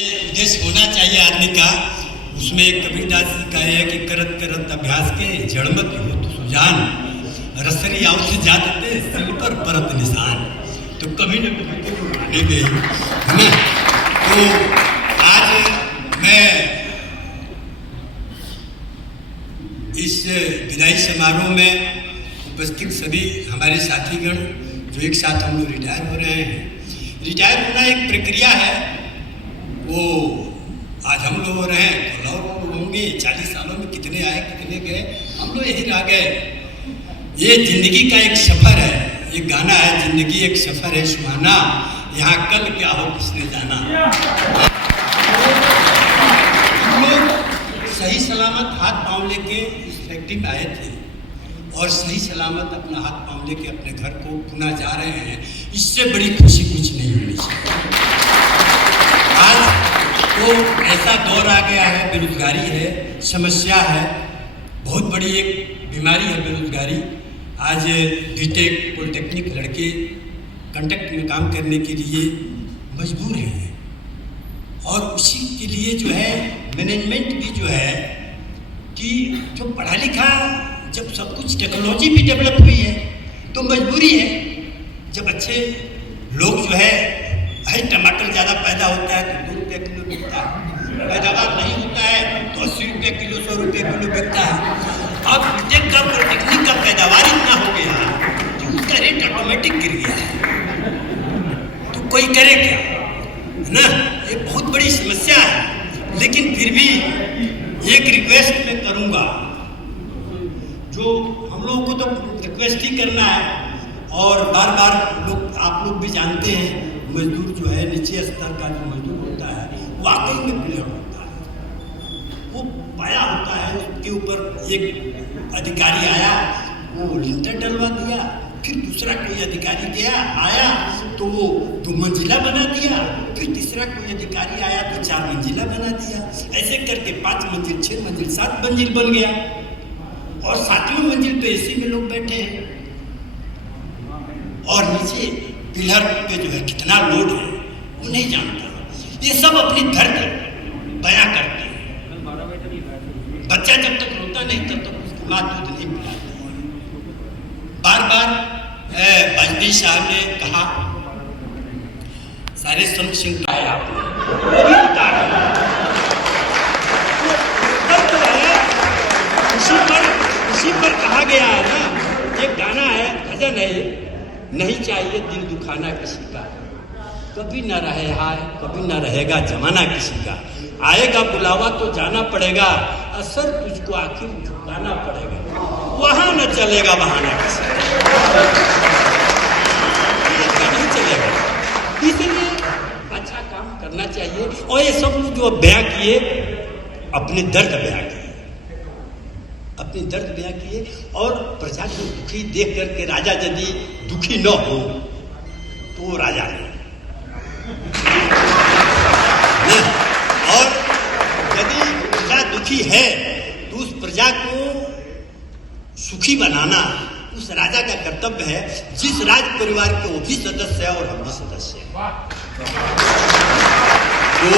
उद्देश्य होना चाहिए आदमी का। उसमें कबीरदास जी का है कि करत करत अभ्यास के जड़मत हो तो सुजान, रसरी आउ से जाते सिर पर परत निशान। तो कभी न कभी तो आने गए, है ना। तो आज मैं इस विदाई समारोह में उपस्थित सभी हमारे साथीगण जो एक साथ हम लोग रिटायर हो रहे हैं। रिटायर होना एक प्रक्रिया है, वो आज हम लोग हो रहे हैं, कल और लोग होंगे। 40 सालों में कितने आए कितने गए, हम लोग यही रह गए। ये जिंदगी का एक सफ़र है। ये गाना है, जिंदगी एक सफ़र है सुहाना, यहाँ कल क्या हो किसने जाना। हम लोग सही सलामत हाथ पाँव लेके इस फैक्ट्री में आए थे और सही सलामत अपना हाथ पाँव लेके अपने घर को पुनः जा रहे हैं। इससे बड़ी खुशी कुछ नहीं होनी चाहिए। आज तो ऐसा दौर आ गया है, बेरोजगारी है, समस्या है, बहुत बड़ी एक बीमारी है बेरोजगारी। आज बीटेक पॉलिटेक्निक लड़के कंडक्ट में काम करने के लिए मजबूर हैं और उसी के लिए जो है मैनेजमेंट भी जो है कि जो पढ़ा लिखा, जब सब कुछ टेक्नोलॉजी भी डेवलप हुई है तो मजबूरी है। जब अच्छे लोग जो है टमाटर ज़्यादा पैदा होता है तो 2 रुपये किलो बिकता है, पैदावार नहीं होता है तो 80 रुपये किलो 100 रुपये किलो बिकता है। अब बीटेक का पॉलिटेक्निक का पैदावार इतना हो गया कि उसका रेट ऑटोमेटिक गिर गया है। तो कोई करे क्या, है ना। ये बहुत बड़ी समस्या है। लेकिन फिर भी एक रिक्वेस्ट मैं करूँगा, जो हम लोगों को तो रिक्वेस्ट ही करना है और बार बार लोग आप लोग भी जानते हैं, मजदूर जो है नीचे स्तर का जो मजदूर होता है वाकई में क्लियर होता है, वो पाया होता है। उसके ऊपर एक अधिकारी आया, वो लिंटर डलवा दिया, फिर दूसरा कोई अधिकारी गया आया तो वो 2 मंजिला बना दिया, फिर तीसरा कोई अधिकारी आया तो 4 मंजिला बना दिया। ऐसे करके 5 मंजिल 6 मंजिल 7 मंजिल बन गया और 7वीं मंजिल पे एसी में लोग बैठे हैं और नीचे पिलर पे जो है कितना लोड है वो नहीं जानता। ये सब अपनी दर्द बयां करते हैं। बच्चा जब तक रोता नहीं तब तक उसकी माँ दूध नहीं पिलाती है। बार बार वाजपेयी साहब ने कहा, सारे संत सिंह आया उसी पर कहा गया है ना। एक गाना है, भजन है, नहीं चाहिए दिल दुखाना किसी का, कभी न रहे हाय कभी न रहेगा जमाना किसी का, आएगा बुलावा तो जाना पड़ेगा, असर तुझको आखिर झुकाना पड़ेगा, वहां न चलेगा बहाना किसी का, नहीं चलेगा। इसलिए अच्छा काम करना चाहिए। और ये सब लोग जो बयां किए अपने दर्द बयां किए, अपनी दर्द बयां किए और प्रजा को दुखी देख करके राजा यदि दुखी न हो तो वो राजा नहीं। और यदि प्रजा दुखी है तो उस प्रजा को सुखी बनाना उस राजा का कर्तव्य है, जिस राज परिवार के वो भी सदस्य है और हम भी सदस्य हैं। तो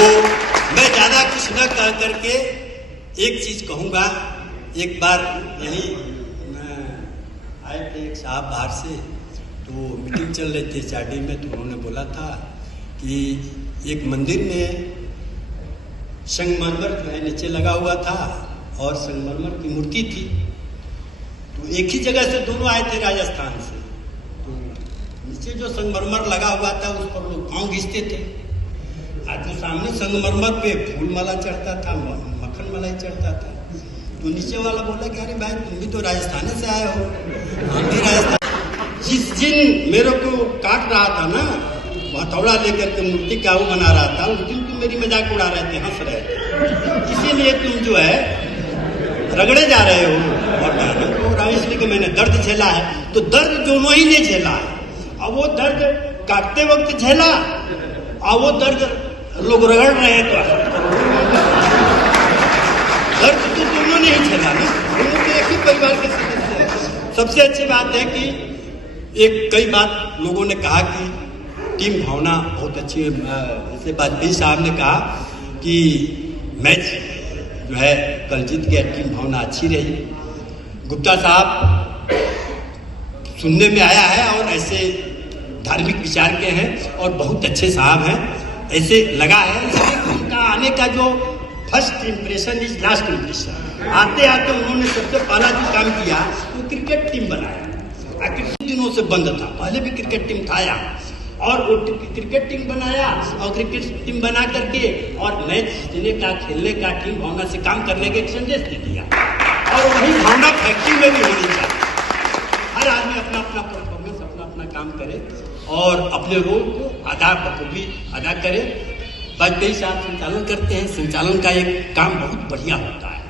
मैं ज्यादा कुछ न कह करके एक चीज कहूंगा। एक बार यही आए थे एक साहब बाहर से, तो मीटिंग चल रही थी चाडी में, तो उन्होंने बोला था कि एक मंदिर में संगमरमर जो है नीचे लगा हुआ था और संगमरमर की मूर्ति थी। तो एक ही जगह से दोनों आए थे राजस्थान से। तो नीचे जो संगमरमर लगा हुआ था उस पर लोग पाँव घिसते थे। आज जो सामने संगमरमर पे फूल माला चढ़ता था, मक्खन मलाई चढ़ता था। तो नीचे वाला बोला कि अरे भाई तुम भी तो राजस्थान से आए हो, हम भी राजस्थान। जिस दिन मेरे को काट रहा था ना, हथौड़ा लेकर के मूर्ति का वो बना रहा था, उस दिन तुम मेरी मजाक उड़ा रहे थे, हंस रहे थे। इसीलिए तुम जो है रगड़े जा रहे हो और भयानक हो रहा है, इसलिए कि मैंने दर्द झेला है। तो दर्द दोनों ही ने झेला है। अब वो दर्द काटते वक्त झेला और वो दर्द लोग रगड़ रहे हैं तो दर्द तो दोनों ने ही झेला ना, दोनों तो एक ही परिवार के सदस्य हैं। सबसे अच्छी बात है कि कई बात लोगों ने कहा कि टीम भावना बहुत अच्छी है। जैसे वाजपेयी साहब ने कहा कि मैच जो है कल जीत गया, टीम भावना अच्छी रही। गुप्ता साहब सुनने में आया है और ऐसे धार्मिक विचार के हैं और बहुत अच्छे साहब हैं, ऐसे लगा है। इसलिए उनका आने का जो first impression is last impression. आते आते उन्होंने सबसे पहला जो काम किया वो क्रिकेट टीम बनाया। कुछ दिनों से बंद था, पहले भी क्रिकेट टीम था यहाँ, और वो क्रिकेट टीम बनाया और क्रिकेट टीम बना करके और मैच जीतने का, खेलने का, टीम भावना से काम करने का एक संदेश दे दिया। और वही भावना फैक्ट्री में भी होनी चाहिए। हर आदमी अपना अपना परफॉर्मेंस, अपना अपना काम करे और अपने रोल को बखूबी अदा करे। वाजपेयी साहब संचालन करते हैं, संचालन का एक काम बहुत बढ़िया होता है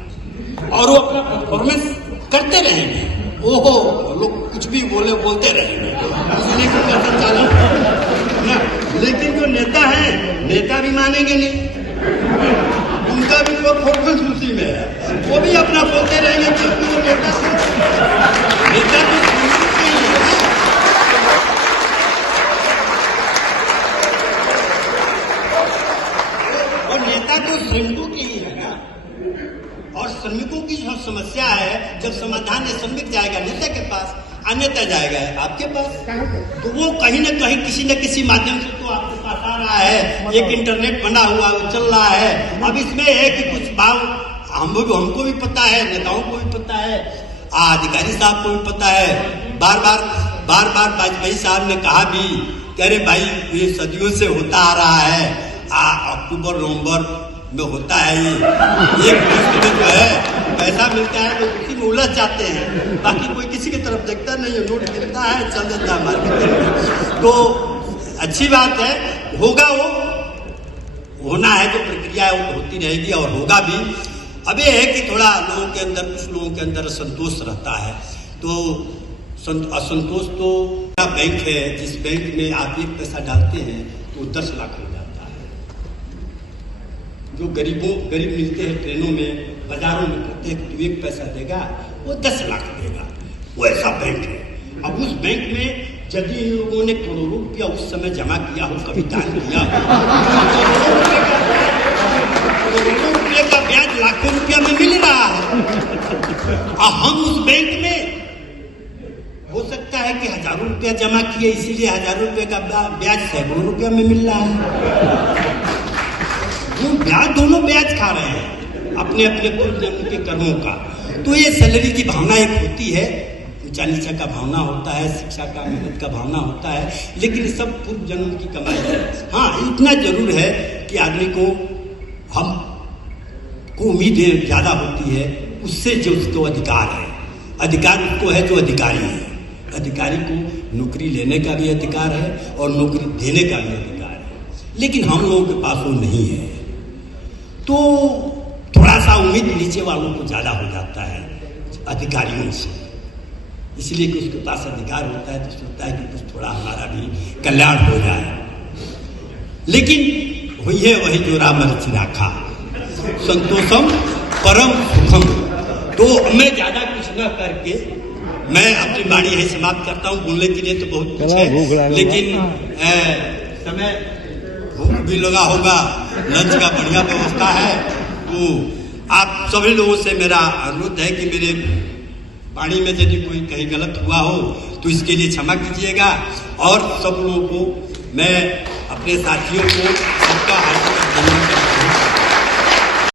और वो अपना परफॉर्मेंस करते रहेंगे। ओहो, लोग कुछ भी बोलते रहेंगे, संचालन ना। लेकिन जो नेता है, नेता भी मानेंगे नहीं, उनका भी परफॉर्मेंस उसी में है, वो भी अपना बोलते रहेंगे क्योंकि वो नेता तो नेता तो श्रमिकों के ही है ना। और श्रमिकों की जो समस्या है, जब समाधान है, श्रमिक जाएगा नेता के पास, अन्यथा जाएगा आपके पास, तो वो कहीं ना कहीं किसी न किसी माध्यम से तो आपके पास आ रहा है। एक इंटरनेट बना हुआ वो चल रहा है। अब इसमें है कि कुछ भाव हमको भी पता है, नेताओं को भी पता है, अधिकारी साहब को भी पता है। बार बार वाजपेयी साहब ने कहा भी कि अरे भाई ये सदियों से होता आ रहा है, अक्टूबर नवंबर में होता है ये जो है पैसा मिलता है तो उसी में उलझ जाते हैं, बाकी कोई किसी की तरफ देखता नहीं है। नोट गिरता है, चल देता है मार्केट में। तो अच्छी बात है, होगा वो होना है, जो प्रक्रिया है वो होती रहेगी और होगा भी। अब ये है कि थोड़ा लोगों के अंदर, कुछ लोगों के अंदर असंतोष रहता है। तो असंतोष तो बैंक है, जिस बैंक में आप एक पैसा डालते हैं तो 10 लाख हो जाता है। जो गरीब मिलते हैं ट्रेनों में, बाजारों में, कहते हैं कि तू 1 पैसा देगा वो 10 लाख देगा, वो ऐसा बैंक है। अब उस बैंक में यदि इन लोगों ने करोड़ों रुपया उस समय जमा किया हो, कभी दान किया करोड़ों रुपये का ब्याज लाखों रुपया में मिल रहा है। और हम उस बैंक में हो सकता है कि हजारों रुपया जमा किए, इसीलिए हजारों रुपये का ब्याज सैकड़ों रुपया में मिल रहा है। वो ब्याज, दोनों ब्याज खा रहे हैं अपने अपने पूर्व जन्म के कर्मों का। तो ये सैलरी की भावना एक होती है, ऊंचा नीचा का भावना होता है, शिक्षा का, मेहनत का भावना होता है, लेकिन सब पूर्व जन्म की कमाई है। हाँ, इतना जरूर है कि आदमी को, हम को उम्मीदें ज्यादा होती है उससे जो उसको अधिकार है। अधिकार उसको है जो अधिकारी है। अधिकारी को नौकरी लेने का भी अधिकार है और नौकरी देने का भी अधिकार है, लेकिन हम लोगों के पास वो नहीं है। तो थोड़ा सा उम्मीद नीचे वालों को ज्यादा हो जाता है अधिकारियों से, इसलिए कि उसके पास अधिकार होता है तो सोचता है कि कुछ थोड़ा हमारा भी कल्याण हो जाए। लेकिन वही है वही जो राम रचिराखा, संतोषम परम सुखम। तो मैं ज्यादा कुछ न करके मैं अपनी वाणी है समाप्त करता हूँ। बोलने के लिए तो बहुत कुछ है, लेकिन समय भूख भी लगा होगा, लंच का बढ़िया व्यवस्था है। तो आप सभी लोगों से मेरा अनुरोध है कि मेरे वाणी में यदि कोई कहीं गलत हुआ हो तो इसके लिए क्षमा कीजिएगा। और सब लोगों को, मैं अपने साथियों को